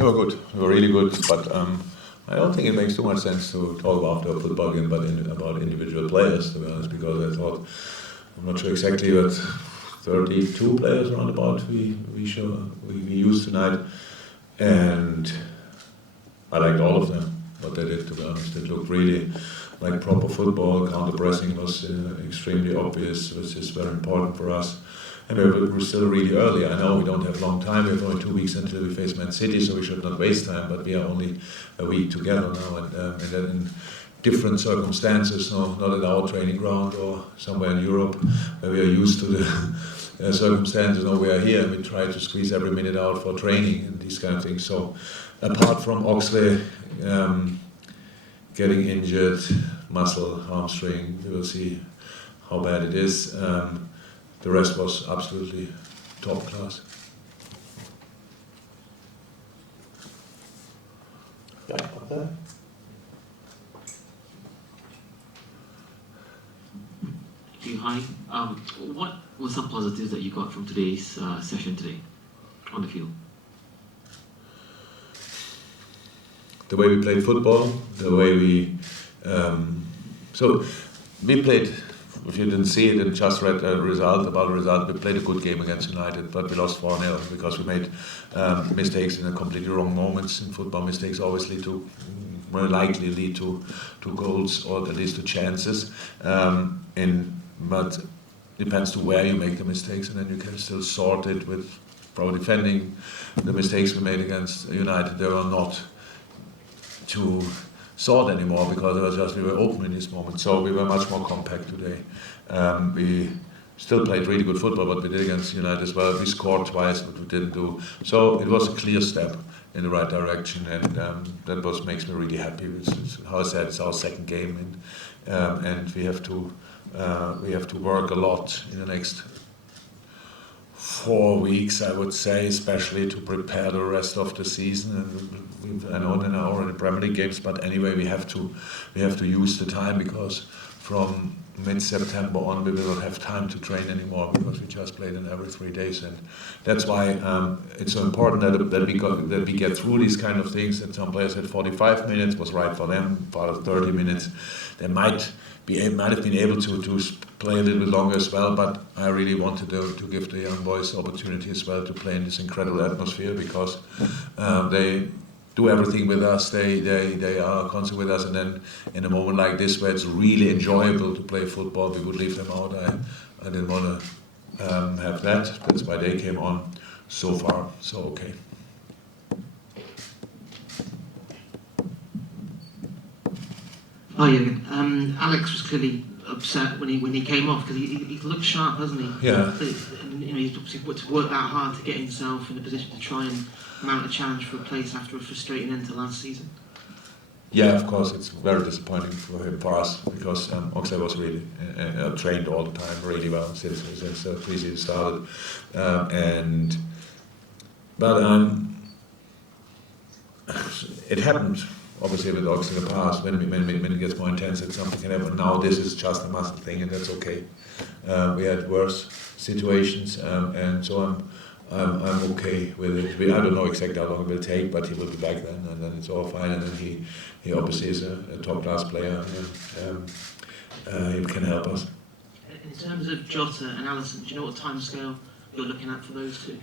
They were good. They were really good, but I don't think it makes too much sense to talk after a football game about individual players, to be honest, because I thought, I'm not sure exactly, but 32 players around about we used tonight, and I liked all of them, what they did, to be honest. It looked really like proper football. Counter-pressing was extremely obvious, which is very important for us. And we're still really early. I know we don't have a long time. We have only 2 weeks until we face Man City, so we should not waste time. But we are only a week together now, and then in different circumstances. No, not at our training ground or somewhere in Europe, where we are used to the circumstances. No, we are here, and we try to squeeze every minute out for training and these kind of things. So, apart from Oxley getting injured, muscle, hamstring, we will see how bad it is. The rest was absolutely top class. Yeah, up there. Thank you. Hi. What were some positives that you got from today's session today on the field? The way we played football, the way we... so we played... If you didn't see it and just read a result, we played a good game against United, but we lost 4-0 because we made mistakes in a completely wrong moments. In football, mistakes always more likely lead to goals or at least to chances. But depends to where you make the mistakes, and then you can still sort it with probably defending. The mistakes we made against United, they were not too sort anymore because it was just we were open in this moment. So we were much more compact today. We still played really good football, but we did against United as well. We scored twice, but we didn't do. So it was a clear step in the right direction, and that makes me really happy. How I said, it's our second game, and we have to work a lot in the next 4 weeks, I would say, especially to prepare the rest of the season. And I know there are already Premier League games, but anyway, we have to use the time, because from mid-September on we will not have time to train anymore, because we just played in every 3 days, and that's why it's so important that we get through these kind of things. And some players had 45 minutes was right for them, part of 30 minutes. They might have been able to play a little bit longer as well, but I really wanted to give the young boys the opportunity as well to play in this incredible atmosphere, because they do everything with us, they are constant with us, and then in a moment like this where it's really enjoyable to play football, we would leave them out. I didn't want to have that. That's why they came on. So far, so okay. Hi, Jürgen. Alex was clearly upset when he came off, because he looked sharp, hasn't he? Yeah. He's obviously worked that hard to get himself in a position to try and mount a challenge for a place after a frustrating end to last season. Yeah, of course, it's very disappointing for us, because Oxley was really trained all the time really well since pre-season started, but it happened. Obviously, with Ox in the past, when it gets more intense, something can happen. Now this is just a muscle thing, and that's okay. We had worse situations, and so I'm okay with it. I don't know exactly how long it will take, but he will be back then, and then it's all fine. And then he obviously is a top class player. He can help us. In terms of Jota and Alisson, do you know what timescale you're looking at for those two?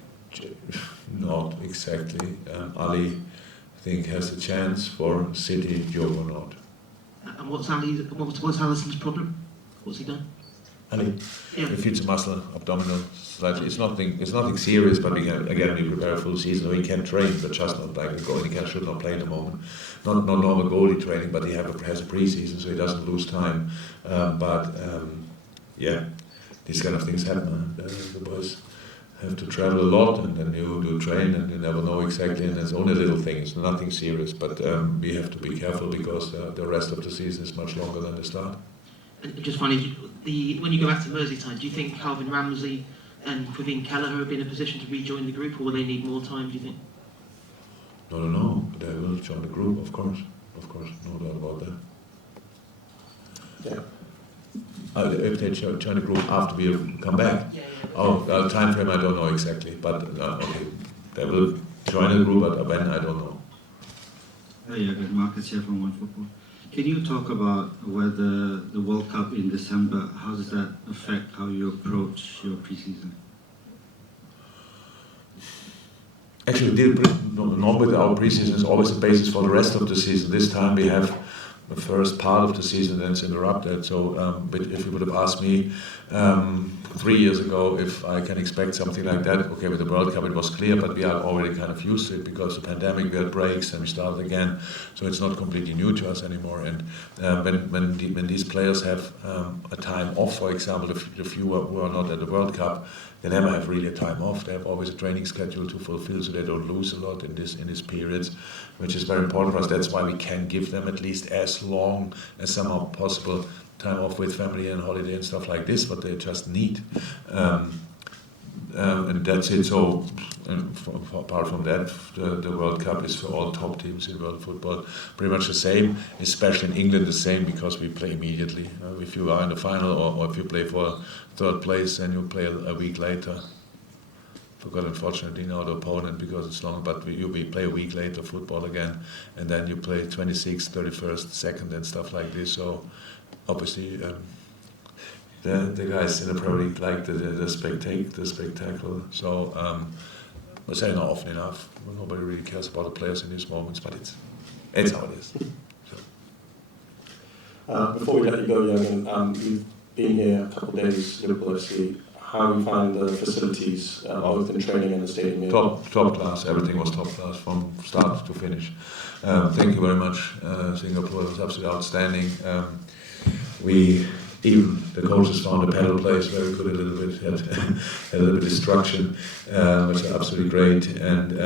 Not exactly. Ali, I think, has a chance for City. Joe or not. And what's Alisson's problem? What's he done? Ali, yeah. He feeds a muscle, abdominal, slightly. It's nothing serious, but we prepare a full season. So he can train, but just not like a goalie. He should not play at the moment. Not normal goalie training, but he has a pre-season, so he doesn't lose time. Yeah, these kind of things happen. The boys have to travel a lot, and then you do train, and you never know exactly. And it's only little things, nothing serious. But we have to be careful, because the rest of the season is much longer than the start. And just finally, when you go back to Merseyside, do you think Calvin Ramsey and Quivin Kelleher have been in a position to rejoin the group, or will they need more time, do you think? No. They will join the group, of course, no doubt about that. Yeah. If they join the group after we come back. Yeah. Time frame I don't know exactly, but okay, they will join a group, but when, I don't know. Hey, good. Marcus here from One Football. Can you talk about whether the World Cup in December, how does that affect how you approach your pre-season? Actually, normally our pre-season is always the basis for the rest of the season. This time we have the first part of the season that's interrupted. So but if you would have asked me 3 years ago if I can expect something like that, okay, with the World Cup it was clear, but we are already kind of used to it because the pandemic, we had breaks and we started again. So it's not completely new to us anymore. And when these players have a time off, for example, the few who are not at the World Cup, they never have really a time off. They have always a training schedule to fulfill, so they don't lose a lot in these periods, which is very important for us. That's why we can give them at least as long as somehow possible time off with family and holiday and stuff like this, what they just need. And that's it. So, apart from that, the World Cup is for all top teams in world football pretty much the same, especially in England the same, because we play immediately. If you are in the final or if you play for third place, then you play a week later. Forgot unfortunately now the opponent because it's long, but we play a week later football again, and then you play 26th, 31st, 2nd and stuff like this. So obviously the guys in the Premier League like the spectacle. So I say not often enough. Nobody really cares about the players in these moments, but it's how it is. So. Before we let you go, Jürgen, you've been here a couple of days, Liverpool FC. How do you find the facilities, both in training and the stadium? Top class. Everything was top class from start to finish. Thank you very much. Singapore was absolutely outstanding. Even the coaches found the pedal place very good. A little bit had a little bit of destruction, which was absolutely great. And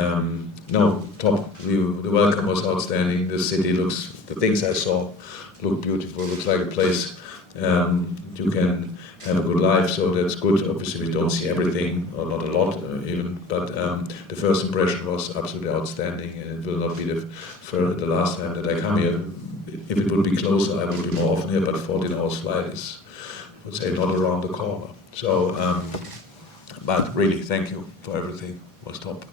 top. The welcome was outstanding. The city the things I saw look beautiful. Looks like a place you can have a good life, so that's good. Obviously we don't see everything, or not a lot even, but the first impression was absolutely outstanding, and it will not be the last time that I come here. If it would be closer, I would be more often here, but 14 hours flight is, I would say, not around the corner. So, but really, thank you for everything. It was top.